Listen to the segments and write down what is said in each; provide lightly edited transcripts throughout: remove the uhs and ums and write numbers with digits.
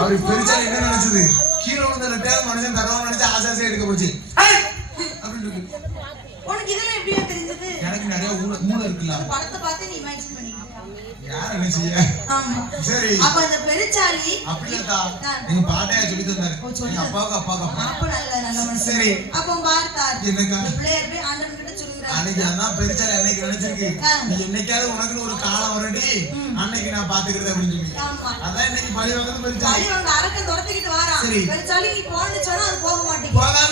அவருக்கு பெருசா என்ன நினைச்சது கீழே விழுந்த லெட்டாவது மனுஷன் தரவன்னு நினைச்சு ஆசாசே எடுக்க போச்சு அப்படின்னு உனக்கு இதெல்லாம் எப்படியா தெரிஞ்சது? எனக்கு நிறைய மூளை இருக்குல்ல. படத்தை பார்த்து நீ இமேஜின் பண்ணிக்க. யார் நினைச்சிய? ஆமா சரி. அப்ப அந்த பெருச்சாளி அப்படியேதா எங்க பாட்டையா சொல்லி தந்தாரு. எங்க அப்பாவுக்கு அப்ப நல்ல மனுஷன். சரி அப்ப பார்த்தார் என்னக்கா பிள்ளையார் போய் ஆண்டவன் கிட்ட சொல்றாரு. அன்னைக்கு அதான் பெருச்சாளி அன்னைக்கு நினைச்சிருக்கு நீ என்னைக்காவது உனக்குன்னு ஒரு காலம் வரடி அன்னைக்கு நான் பாத்துக்கிறது அப்படின்னு சொல்லி. அதான் இன்னைக்கு பழி வாங்குறது பெருச்சாளி. பழி வாங்க அரக்கன் துரத்திக்கிட்டு வரான். பெருச்சாளி நீ போன்னு சொன்னா அது போக மாட்டேங்குது. போகாது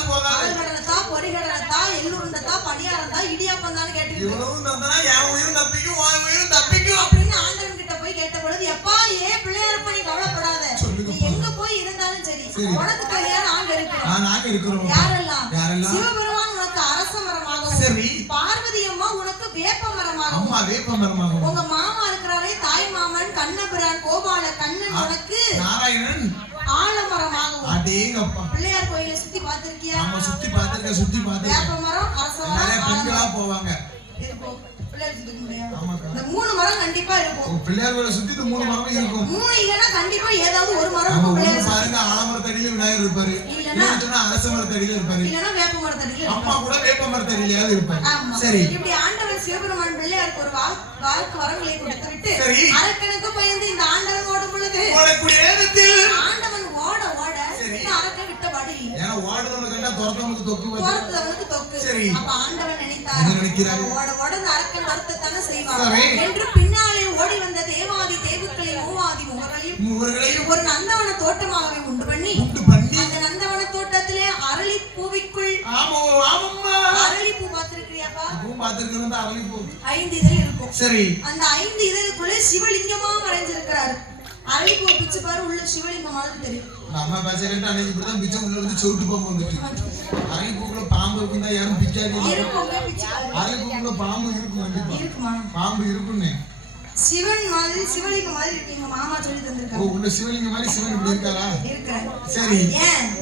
பொரிகடனத்தா எள்ளுருண்டத்தா பணியாரந்தா இடியாப்பந்தான்னு கேட்டுக்கிட்டு இவ்வளவு தந்தனா என் உயிரும் தப்பிக்கும் உன் உயிரும் தப்பிக்கும் அப்படின்னு ஆண்டவன் கிட்ட போய் கேட்ட பொழுது எப்பா ஏன் பிள்ளையாரப்ப நீ கவலைப்படாத நீ எங்க போய் இருந்தாலும் சரி உனக்கு தெரியாத நாங்க இருக்கிறோம் யாரெல்லாம் சிவபெருமான் உனக்கு அரச மரமாகவும் சரி பார்வதி அம்மா உனக்கு வேப்ப மரமாகவும் உங்க மாமா இருக்கிறாரே தாய் மாமன் கண்ணபிரான் கோபால கண்ணன் உனக்கு நாராயணன் ஆலமரமாகவும் அடேங்கப்பா பிள்ளையார் கோயிலை சுத்தி பார்த்திருக்கியா? ஆமா சுத்தி பார்த்திருக்கேன் வேப்பமரம் அரச மரம் நிறைய பெண்களா போவாங்க இருக்கும் பிள்ளையார் சுத்தி முடியாது. இந்த மூணு மரம் கண்டிப்பா இருக்கும். பிள்ளையார் கோயிலை சுத்தி இந்த மூணு மரம் இருக்கும். மூணு இல்லனா கண்டிப்பா ஏதாவது ஒரு மரம் பிள்ளையார் பாருங்க ஆலமரத்தடியில விநாயகர் இருப்பாரு இல்லனா அரச மரத்தடியில இருப்பாரு இல்லனா வேப்ப மரத்தடியில அம்மா கூட வேப்ப மரத்தடியில இருப்பாரு. சரி இப்படி ஆண்டவன் சிவபெருமான் பிள்ளையாருக்கு ஒரு வாக்கு வரங்களை கொடுத்துவிட்டு அரக்கனுக்கு பயந்து இந்த ஆண்டவன் ஓடும் பொழுது ஓடக்கூடிய நேரத்தில் ஆண்டவன் ஓட அரக்கன் விட்ட வடி ஏன்னா ஓடுறவனுக்கு கண்டா துரத்தவனுக்கு தொக்கு சரி அப்ப ஆண்டவன் நினைத்தார் ஓட அந்த அரக்கன் வருத்தத்தான செய்வான் என்று பின்னாலே ஓடி வந்த தேவாதி தேவுக்களை மூவாதி முகர்களையும் ஒரு நந்தவன தோட்டமாகவே உண்டு பண்ணி அந்த நந்தவன தோட்டத்திலே அரளி பூவிக்குள் அரளி பூ பார்த்திருக்கிறியாப்பா? பூ பார்த்திருக்கிறது அரளி பூ 5 இதழ் இருக்கும். சரி அந்த 5 இதழுக்குள்ளே சிவலிங்கமா மறைஞ்சிருக்கிறார். அரளி பூ பிச்சு பாரு உள்ள சிவலிங்கம் மாதிரி தெரியும். நம்ம பசங்க அன்னைக்கு இப்படி தான் பிச்சை உள்ள வந்து சவுட்டு பாம்பு வந்துச்சு. அரளி பூக்குள்ள பாம்பு இருக்குன்னா யாரும் பிச்சாதீங்க. அரளி பூக்குள்ள பாம்பு இருக்கும் கண்டிப்பா. இருக்குமா? பாம்பு இருக்குன்னு சிவன் மாதிரி சிவலிங்கம் மாதிரி எங்க மாமா சொல்லி தந்திருக்காங்க. ஓ உள்ள சிவலிங்கம் மாதிரி சிவன் இப்படி இருக்காரா? இருக்காரு. சரி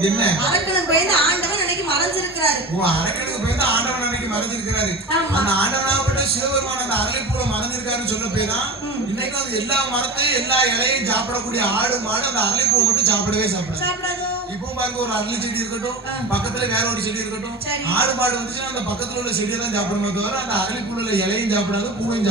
என்ன அரக்கனுக்கு பயந்து ஆண்டவன் அன்னைக்கு மறைஞ்சிருக்காரு. ஓ அரக்கனுக்கு பயந்து ஆண்டவன் அன்னைக்கு மறைஞ்சிருக்காரு. அந்த ஆண்டவனாகப்பட்ட சிவபெருமான் அந்த அரளிப்பூல மறைஞ்சிருக்காருன்னு சொல்ல போய் தான் இன்னைக்கு அந்த எல்லா மரத்தையும் எல்லா இலையும் சாப்பிடக்கூடிய ஆடு மாடு அந்த அரளிப்பூ மட்டும் சாப்பிடவே சாப்பிடாது. இப்போ பாருங்க ஒரு அரளி செடி இருக்கட்டும் பக்கத்துல வேற ஒரு செடி இருக்கட்டும் ஆடு மாடு வந்துச்சுன்னா அந்த பக்கத்துல உள்ள செடியை தான் சாப்பிடணும் தவிர அந்த அரளிப்பூல இலையும் சாப்பிடாது பூவையும்